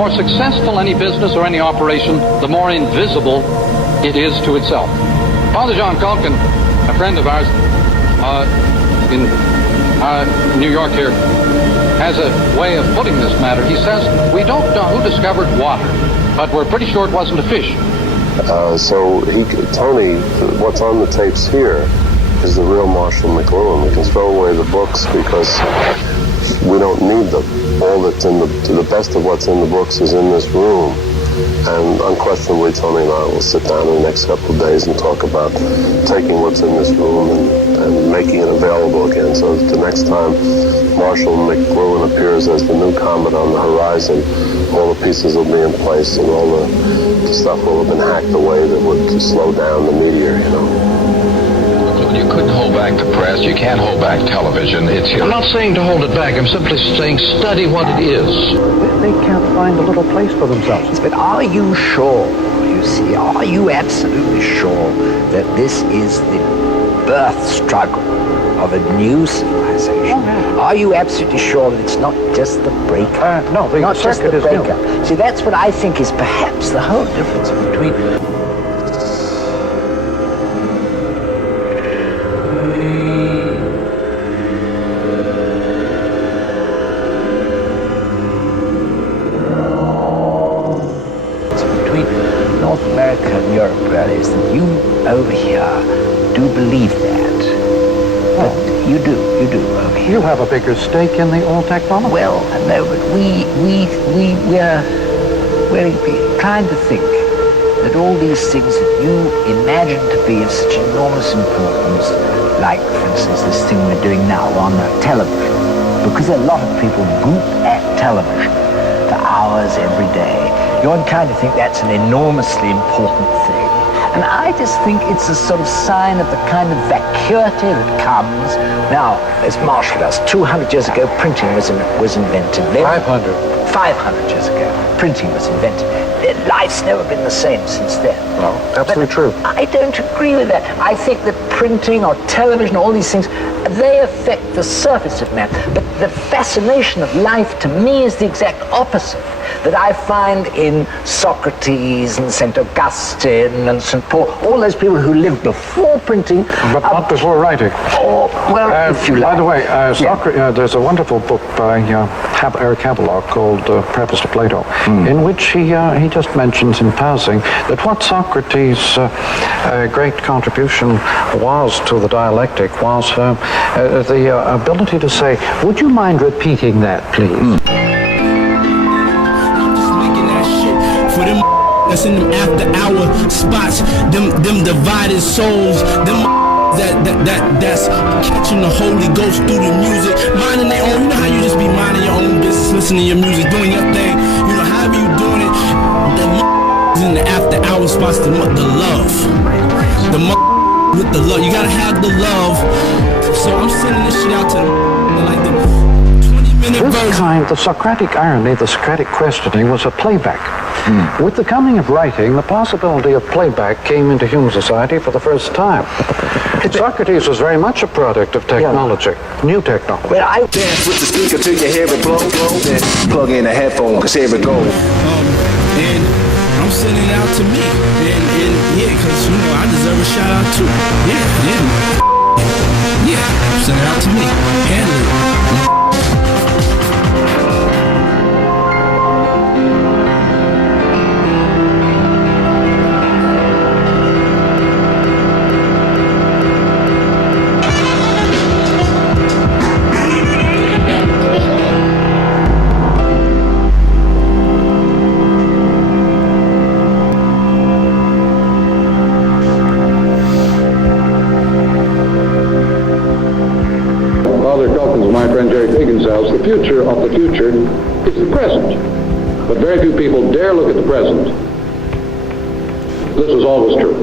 more successful any business or any operation, the more invisible it is to itself. Father John Calkin, a friend of ours in New York here, has a way of putting this matter. He says, we don't know who discovered water, but we're pretty sure it wasn't a fish. Tony, what's on the tapes here is the real Marshall McLuhan. We can throw away the books because we don't need them. All that's to the best of what's in the books is in this room. And unquestionably, Tony and I will sit down in the next couple of days and talk about taking what's in this room and making it available again, so that the next time Marshall McLuhan appears as the new comet on the horizon, all the pieces will be in place and all the stuff will have been hacked away that would slow down the meteor, you know. You couldn't hold back the press. You can't hold back television. I'm not saying to hold it back. I'm simply saying study what it is. They can't find a little place for themselves. But are you sure, you see, are you absolutely sure that this is the birth struggle of a new civilization? Are you absolutely sure that it's not just the breakup? No, not just the breakup. New. See, that's what I think is perhaps the whole difference between... North America and Europe, really, is that you over here do believe that. But you do over here. You have a bigger stake in the old technology. Well, no, but we're trying to think that all these things that you imagine to be of such enormous importance, like, for instance, this thing we're doing now on television, because a lot of people group at television for hours every day. You're inclined to think that's an enormously important thing. And I just think it's a sort of sign of the kind of vacuity that comes. Now, as Marshall does, 200 years ago, printing was invented. 500 years ago, printing was invented. Life's never been the same since then. No, absolutely true. I don't agree with that. I think that printing or television, all these things, they affect the surface of man. But the fascination of life, to me, is the exact opposite that I find in Socrates and St. Augustine and St. Paul, all those people who lived before printing. But not before writing. If you like. By the way, there's a wonderful book by Eric Havelock called Preface to Plato, in which he just mentions in passing that what Socrates' great contribution was to the dialectic was the ability to say, would you mind repeating that, please? For them that's in them after hour spots, them divided souls, them that's catching the Holy Ghost through the music, minding their own. You know how you just be minding your own business, listening to your music, doing your thing. You know, however you doing it. The in the after hour spots, the love, with the love. You gotta have the love. So I'm sending this shit out to them, like the 20-minute version. The Socratic irony, the Socratic questioning was a playback. With the coming of writing, the possibility of playback came into human society for the first time. Socrates was very much a product of technology, new technology. Well, I dance with the speaker till you hear it blow, then plug in a headphone, cause here it go. And I'm sending it out to me, and yeah, cause you know I deserve a shout out too. Yeah, I'm sending it out to me. Handle it. The future of the future is the present. But very few people dare look at the present. This is always true.